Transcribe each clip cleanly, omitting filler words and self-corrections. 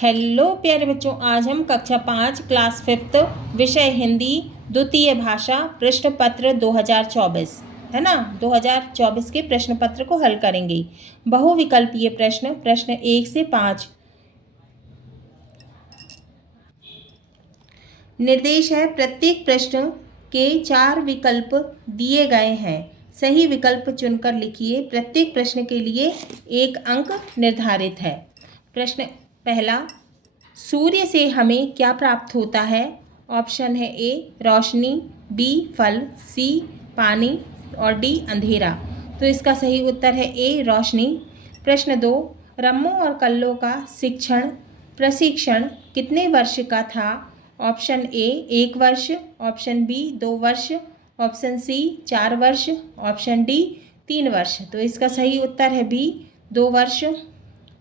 Hello प्यारे बच्चों, आज हम कक्षा 5 क्लास 5 विषय हिंदी द्वितीय भाषा प्रश्न पत्र 2024 है ना। 2024 के प्रश्न पत्र को हल करेंगे। बहुविकल्पीय प्रश्न, प्रश्न 1 से 5। निर्देश है, प्रत्येक प्रश्न के 4 विकल्प दिए गए हैं। सही विकल्प चुनकर लिखिए। प्रत्येक प्रश्न के लिए 1 अंक निर्धारित है। प्रश्न पहला, सूर्य से हमें क्या प्राप्त होता है? ऑप्शन है ए रोशनी, बी फल, सी पानी और डी अंधेरा। तो इसका सही उत्तर है ए रोशनी। प्रश्न 2, रम्मों और कल्लों का प्रशिक्षण कितने वर्ष का था? ऑप्शन ए 1 वर्ष, ऑप्शन बी 2 वर्ष, ऑप्शन सी 4 वर्ष, ऑप्शन डी 3 वर्ष। तो इसका सही उत्तर है बी 2 वर्ष।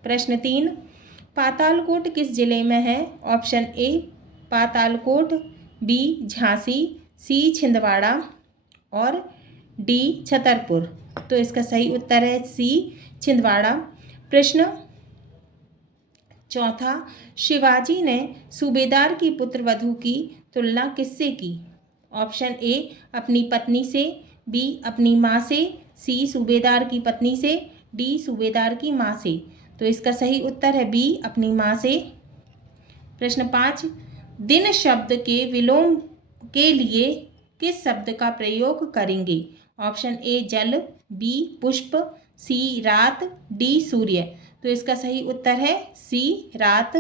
प्रश्न 3, पातालकोट किस जिले में है? Option A Patalkot, B Jhansi, C Chhindwara और डी छतरपुर। तो इसका सही उत्तर है सी छिंदवाड़ा। प्रश्न चौथा, शिवाजी ने सूबेदार की पुत्रवधू की तुलना किससे की? ऑप्शन ए अपनी पत्नी से, बी अपनी माँ से, सी सूबेदार की पत्नी से, डी सूबेदार की माँ से। तो इसका सही उत्तर है बी अपनी माँ से। प्रश्न 5, दिन शब्द के विलोम के लिए किस शब्द का प्रयोग करेंगे? ऑप्शन ए जल, बी पुष्प, सी रात, डी सूर्य। तो इसका सही उत्तर है सी रात।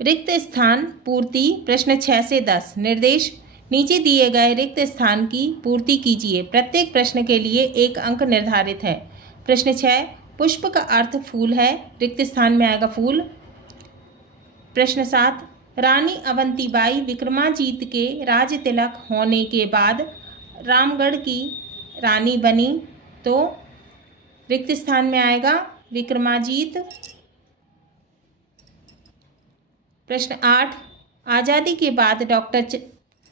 रिक्त स्थान पूर्ति, प्रश्न 6 से 10। निर्देश, नीचे दिए गए रिक्त स्थान की पूर्ति कीजिए। प्रत्येक प्रश्न के लिए 1 अंक निर्धारित है। प्रश्न 6, पुष्प का अर्थ फूल है, रिक्त स्थान में आएगा फूल। प्रश्न 7, रानी अवंतीबाई विक्रमाजीत के राज तिलक होने के बाद रामगढ़ की रानी बनी, तो रिक्त स्थान में आएगा विक्रमाजीत। प्रश्न 8, आज़ादी के बाद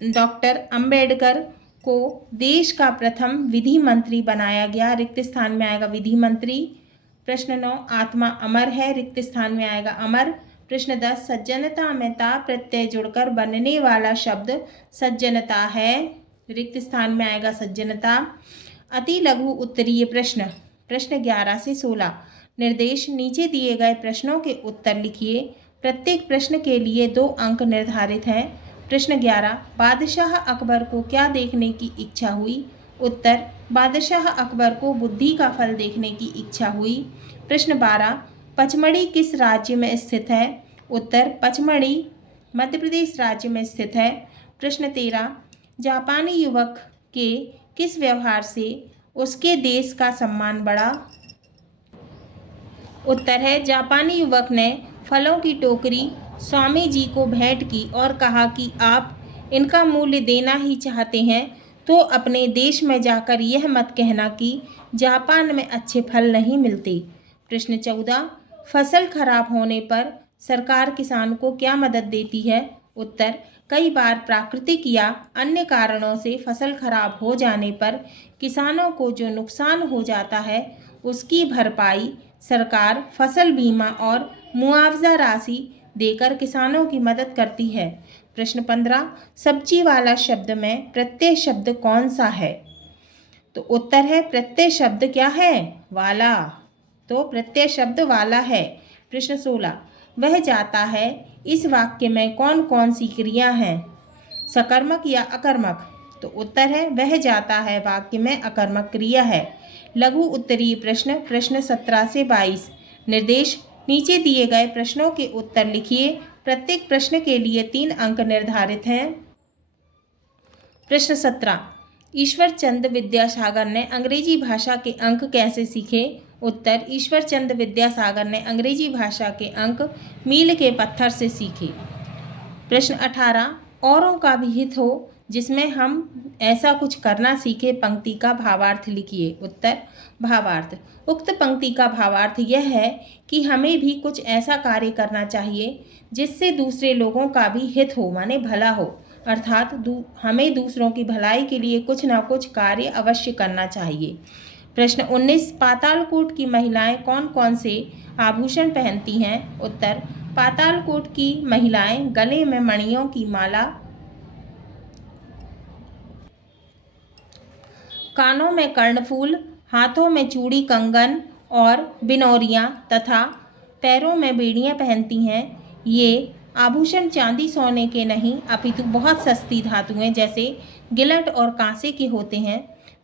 डॉक्टर अंबेडकर को देश का प्रथम विधि मंत्री बनाया गया, रिक्त स्थान में आएगा विधि मंत्री। प्रश्न 9, आत्मा अमर है, रिक्त स्थान में आएगा अमर। प्रश्न 10, सज्जनता में ता प्रत्यय जुड़कर बनने वाला शब्द सज्जनता है, रिक्त स्थान में आएगा सज्जनता। अति लघु उत्तरीय प्रश्न, प्रश्न 11 से 16। निर्देश, नीचे दिए गए प्रश्नों के उत्तर लिखिए। प्रत्येक प्रश्न के लिए 2 अंक निर्धारित हैं। प्रश्न 11, बादशाह अकबर को क्या देखने की इच्छा हुई? उत्तर, बादशाह अकबर को बुद्धि का फल देखने की इच्छा हुई। प्रश्न 12, पचमढ़ी किस राज्य में स्थित है? उत्तर, पचमढ़ी मध्य प्रदेश राज्य में स्थित है। प्रश्न 13, जापानी युवक के किस व्यवहार से उसके देश का सम्मान बढ़ा? उत्तर है, जापानी युवक ने फलों की टोकरी स्वामी जी को भेंट की और कहा कि आप इनका मूल्य देना ही चाहते हैं तो अपने देश में जाकर यह मत कहना कि जापान में अच्छे फल नहीं मिलते। प्रश्न 14, फसल खराब होने पर सरकार किसान को क्या मदद देती है? उत्तर, कई बार प्राकृतिक या अन्य कारणों से फसल खराब हो जाने पर किसानों को जो नुकसान हो जाता है उसकी भरपाई सरकार फसल बीमा और मुआवजा राशि देकर किसानों की मदद करती है। प्रश्न 15, सब्जी वाला शब्द में प्रत्यय शब्द कौन सा है? तो उत्तर है, प्रत्यय शब्द क्या है? वाला। तो प्रत्यय शब्द वाला है। प्रश्न 16, वह जाता है, इस वाक्य में कौन कौन सी क्रिया हैं? सकर्मक या अकर्मक? तो उत्तर है, वह जाता है वाक्य में अकर्मक क्रिया है। लघु उत्तरीय प्रश्न, प्रश्न 17 से 22। निर्देश, नीचे दिए गए प्रश्नों के उत्तर लिखिए। प्रत्येक प्रश्न के लिए 3 अंक निर्धारित हैं। प्रश्न 17, ईश्वर चंद विद्यासागर ने अंग्रेजी भाषा के अंक कैसे सीखे? उत्तर, ईश्वर चंद विद्यासागर ने अंग्रेजी भाषा के अंक मील के पत्थर से सीखे। प्रश्न 18, औरों का भी हित हो जिसमें हम ऐसा कुछ करना सीखे, पंक्ति का भावार्थ लिखिए। उत्तर, भावार्थ, उक्त पंक्ति का भावार्थ यह है कि हमें भी कुछ ऐसा कार्य करना चाहिए जिससे दूसरे लोगों का भी हित हो, माने भला हो, अर्थात हमें दूसरों की भलाई के लिए कुछ ना कुछ कार्य अवश्य करना चाहिए। प्रश्न 19, पातालकोट की महिलाएं कौन कौन से आभूषण पहनती हैं? उत्तर, पातालकोट की महिलाएं गले में मणियों की माला, कानों में कर्णफूल, हाथों में चूड़ी कंगन और बिनोरियां तथा पैरों में बेड़ियां पहनती हैं। ये आभूषण चांदी सोने के नहीं अपितु बहुत सस्ती धातुएं जैसे गिलट और कांसे के होते हैं।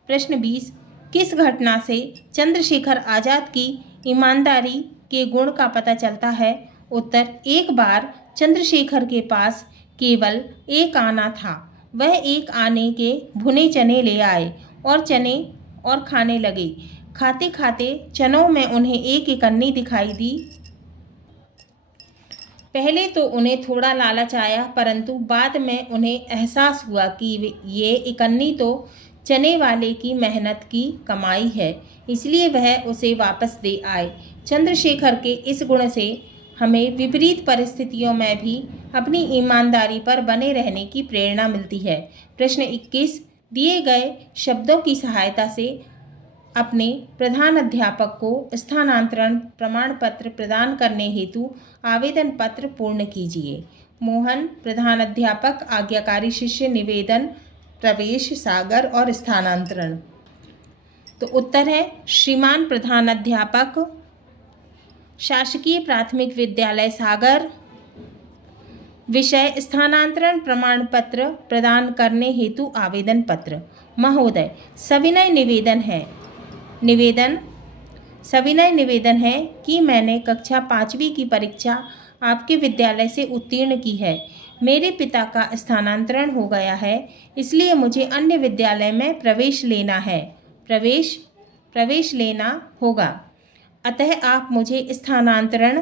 प्रश्न 20, किस घटना से चंद्रशेखर आज़ाद की ईमानदारी के गुण का पता चलता है? उत्तर, एक बार चंद्रशेखर के पास केवल एक आना था। वह एक आने के भुने चने ले आए और चने और खाने लगे। खाते खाते चनों में उन्हें एक एक अन्नी दिखाई दी। पहले तो उन्हें थोड़ा लालच आया, परंतु बाद में उन्हें एहसास हुआ कि ये इकन्नी तो चने वाले की मेहनत की कमाई है, इसलिए वह उसे वापस दे आए। चंद्रशेखर के इस गुण से हमें विपरीत परिस्थितियों में भी अपनी ईमानदारी पर बने रहने की प्रेरणा मिलती है। प्रश्न 21, दिए गए शब्दों की सहायता से अपने प्रधान अध्यापक को स्थानांतरण प्रमाण पत्र प्रदान करने हेतु आवेदन पत्र पूर्ण कीजिए। मोहन, प्रधान अध्यापक, आज्ञाकारी शिष्य, निवेदन, प्रवेश, सागर और स्थानांतरण। तो उत्तर है श्रीमान प्रधान अध्यापक, शासकीय प्राथमिक विद्यालय सागर, विषय स्थानांतरण प्रमाण पत्र प्रदान करने हेतु आवेदन पत्र। महोदय, सविनय निवेदन है कि मैंने कक्षा 5वीं की परीक्षा आपके विद्यालय से उत्तीर्ण की है। मेरे पिता का स्थानांतरण हो गया है, इसलिए मुझे अन्य विद्यालय में प्रवेश लेना होगा। अतः आप मुझे स्थानांतरण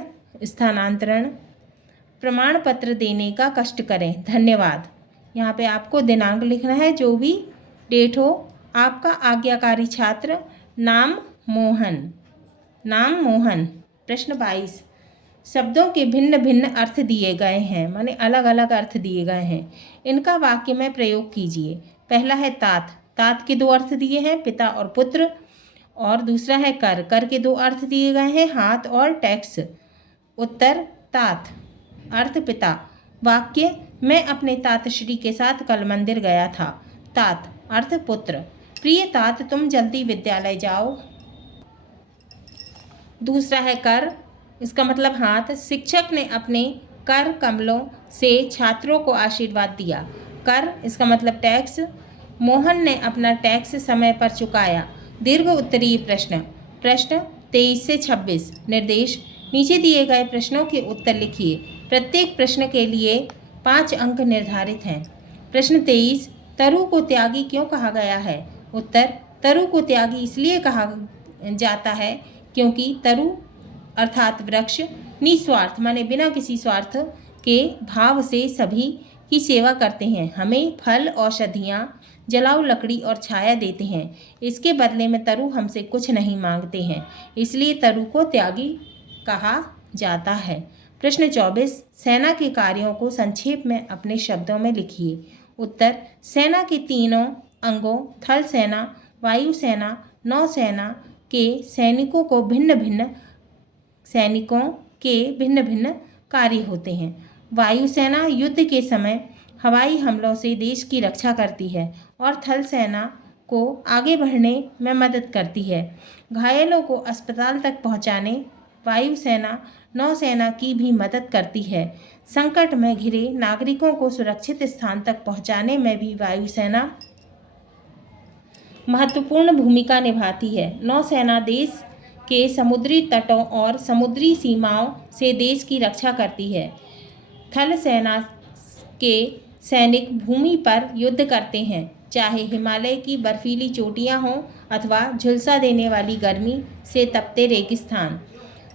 प्रमाण पत्र देने का कष्ट करें। धन्यवाद। यहाँ पे आपको दिनांक लिखना है, जो भी डेट हो। आपका आज्ञाकारी छात्र, नाम मोहन। प्रश्न 22, शब्दों के भिन्न भिन्न अर्थ दिए गए हैं, माने अलग अलग अर्थ दिए गए हैं। इनका वाक्य में प्रयोग कीजिए। पहला है तात के दो अर्थ दिए हैं, पिता और पुत्र। और दूसरा है कर के दो अर्थ दिए गए हैं, हाथ और टैक्स। उत्तर, तात, अर्थ पिता। वाक्य, मैं अपने तातश्री के साथ कल मंदिर गया था। तात, अर्थ पुत्र। प्रिय तात, तुम जल्दी विद्यालय जाओ। दूसरा है कर, इसका मतलब हाथ। शिक्षक ने अपने कर कमलों से छात्रों को आशीर्वाद दिया। कर, इसका मतलब टैक्स। मोहन ने अपना टैक्स समय पर चुकाया। दीर्घ उत्तरीय प्रश्न 23 से 26। निर्देश, नीचे दिए गए प्रश्नों के उत्तर लिखिए। प्रत्येक प्रश्न के लिए 5 अंक निर्धारित हैं। प्रश्न 23, तरु को त्यागी क्यों कहा गया है? उत्तर, तरु को त्यागी इसलिए कहा जाता है क्योंकि तरु अर्थात वृक्ष निस्वार्थ माने बिना किसी स्वार्थ के भाव से सभी की सेवा करते हैं। हमें फल, औषधियाँ, जलाऊ लकड़ी और छाया देते हैं। इसके बदले में तरु हमसे कुछ नहीं मांगते हैं, इसलिए तरु को त्यागी कहा जाता है। प्रश्न 24, सेना के कार्यों को संक्षेप में अपने शब्दों में लिखिए। उत्तर, सेना के तीनों अंगों थल सेना, वायु सेना, नौसेना के सैनिकों के भिन्न भिन्न कार्य होते हैं। वायुसेना युद्ध के समय हवाई हमलों से देश की रक्षा करती है और थल सेना को आगे बढ़ने में मदद करती है। घायलों को अस्पताल तक पहुंचाने वायुसेना नौसेना की भी मदद करती है। संकट में घिरे नागरिकों को सुरक्षित स्थान तक पहुंचाने में भी वायुसेना महत्वपूर्ण भूमिका निभाती है। नौसेना देश के समुद्री तटों और समुद्री सीमाओं से देश की रक्षा करती है। थल सेना के सैनिक भूमि पर युद्ध करते हैं, चाहे हिमालय की बर्फीली चोटियां हों अथवा झुलसा देने वाली गर्मी से तपते रेगिस्तान।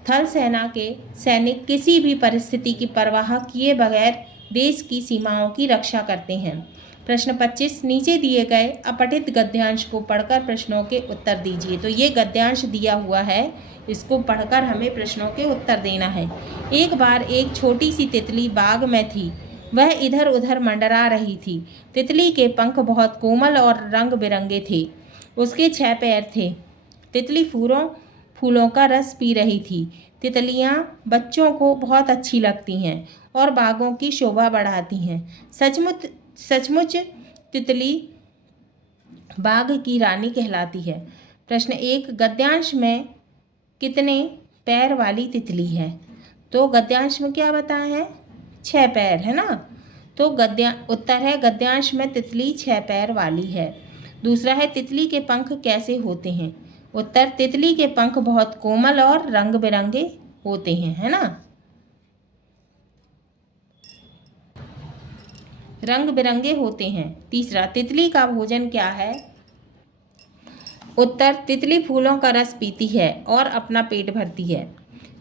थल सेना के सैनिक किसी भी परिस्थिति की परवाह किए बगैर देश की सीमाओं की रक्षा करते हैं। प्रश्न 25, नीचे दिए गए अपठित गद्यांश को पढ़कर प्रश्नों के उत्तर दीजिए। तो ये गद्यांश दिया हुआ है, इसको पढ़कर हमें प्रश्नों के उत्तर देना है। एक बार एक छोटी सी तितली बाग में थी। वह इधर उधर मंडरा रही थी। तितली के पंख बहुत कोमल और रंग बिरंगे थे। उसके 6 पैर थे। तितली फूलों का रस पी रही थी। तितलियाँ बच्चों को बहुत अच्छी लगती हैं और बागों की शोभा बढ़ाती हैं। सचमुच तितली बाग की रानी कहलाती है। प्रश्न 1, गद्यांश में कितने पैर वाली तितली है? तो गद्यांश में क्या बताया है? 6 पैर, है ना। तो उत्तर है गद्यांश में तितली 6 पैर वाली है। दूसरा है तितली के पंख कैसे होते हैं? उत्तर, तितली के पंख बहुत कोमल और रंग बिरंगे होते हैं, है ना, रंग बिरंगे होते हैं। तीसरा, तितली का भोजन क्या है? उत्तर, तितली फूलों का रस पीती है और अपना पेट भरती है।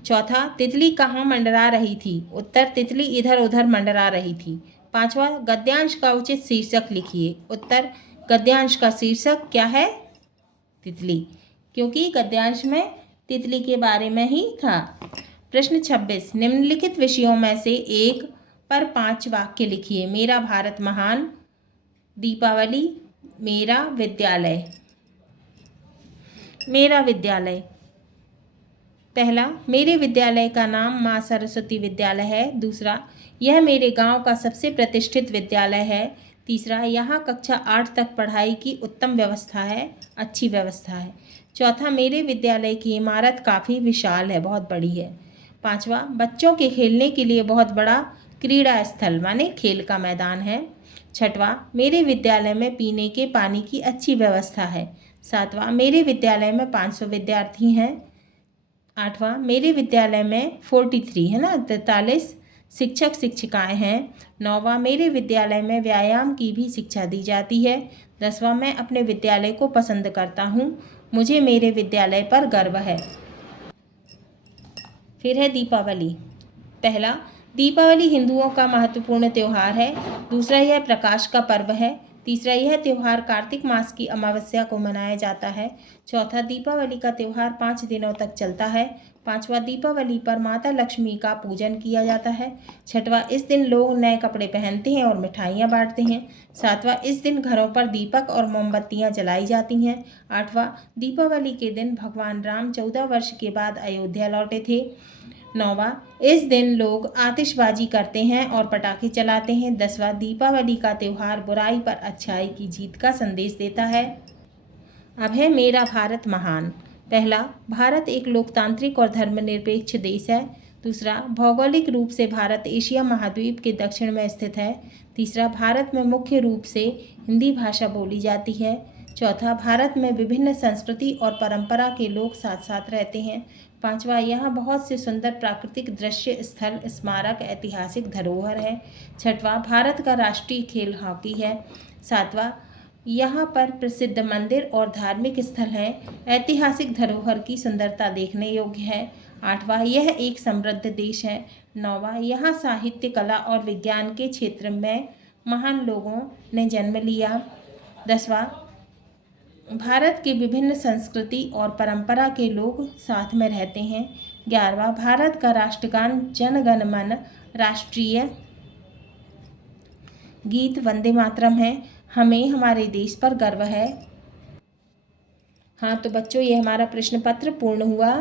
चौथा, तितली कहाँ मंडरा रही थी? उत्तर, तितली इधर उधर मंडरा रही थी। पांचवा, गद्यांश का उचित शीर्षक लिखिए। उत्तर, गद्यांश का शीर्षक क्या है? तितली, क्योंकि गद्यांश में तितली के बारे में ही था। प्रश्न 26, निम्नलिखित विषयों में से एक पर 5 वाक्य लिखिए। मेरा भारत महान, दीपावली, मेरा विद्यालय। मेरा विद्यालय। पहला, मेरे विद्यालय का नाम माँ सरस्वती विद्यालय है। दूसरा, यह मेरे गांव का सबसे प्रतिष्ठित विद्यालय है। तीसरा, यहाँ कक्षा 8 तक पढ़ाई की उत्तम व्यवस्था है, अच्छी व्यवस्था है। चौथा, मेरे विद्यालय की इमारत काफ़ी विशाल है, बहुत बड़ी है। पांचवा, बच्चों के खेलने के लिए बहुत बड़ा क्रीड़ा स्थल माने खेल का मैदान है। छठवां, मेरे विद्यालय में पीने के पानी की अच्छी व्यवस्था है। सातवां, मेरे विद्यालय में 500 विद्यार्थी हैं। आठवां, मेरे विद्यालय में 43 है ना 43 शिक्षक शिक्षिकाएं हैं। नौवां, मेरे विद्यालय में व्यायाम की भी शिक्षा दी जाती है। 10वां, मैं अपने विद्यालय को पसंद करता हूँ, मुझे मेरे विद्यालय पर गर्व है। फिर है दीपावली। पहला, दीपावली हिंदुओं का महत्वपूर्ण त्यौहार है। दूसरा, यह प्रकाश का पर्व है। तीसरा, यह त्यौहार कार्तिक मास की अमावस्या को मनाया जाता है। चौथा, दीपावली का त्यौहार 5 दिनों तक चलता है। पांचवा, दीपावली पर माता लक्ष्मी का पूजन किया जाता है। छठवां, इस दिन लोग नए कपड़े पहनते हैं और मिठाइयाँ बांटते हैं। सातवां, इस दिन घरों पर दीपक और मोमबत्तियाँ जलाई जाती हैं। आठवां, दीपावली के दिन भगवान राम 14 वर्ष के बाद अयोध्या लौटे थे। नौवां, इस दिन लोग आतिशबाजी करते हैं और पटाखे चलाते हैं। 10वां, दीपावली का त्यौहार बुराई पर अच्छाई की जीत का संदेश देता है। अब है मेरा भारत महान। पहला, भारत एक लोकतांत्रिक और धर्मनिरपेक्ष देश है। दूसरा, भौगोलिक रूप से भारत एशिया महाद्वीप के दक्षिण में स्थित है। तीसरा, भारत में मुख्य रूप से हिंदी भाषा बोली जाती है। चौथा, भारत में विभिन्न संस्कृति और परंपरा के लोग साथ साथ रहते हैं। पांचवा, यहाँ बहुत से सुंदर प्राकृतिक दृश्य, स्थल, स्मारक, ऐतिहासिक धरोहर है। छठवां, भारत का राष्ट्रीय खेल हॉकी है। सातवां, यहाँ पर प्रसिद्ध मंदिर और धार्मिक स्थल हैं। ऐतिहासिक धरोहर की सुंदरता देखने योग्य है। आठवां, यह एक समृद्ध देश है। नौवां, यहाँ साहित्य, कला और विज्ञान के क्षेत्र में महान लोगों ने जन्म लिया। 10वां, भारत के विभिन्न संस्कृति और परंपरा के लोग साथ में रहते हैं। 11वां, भारत का राष्ट्रगान जन गण मन, राष्ट्रीय गीत वंदे मातरम है। हमें हमारे देश पर गर्व है। हाँ तो बच्चों, ये हमारा प्रश्न पत्र पूर्ण हुआ।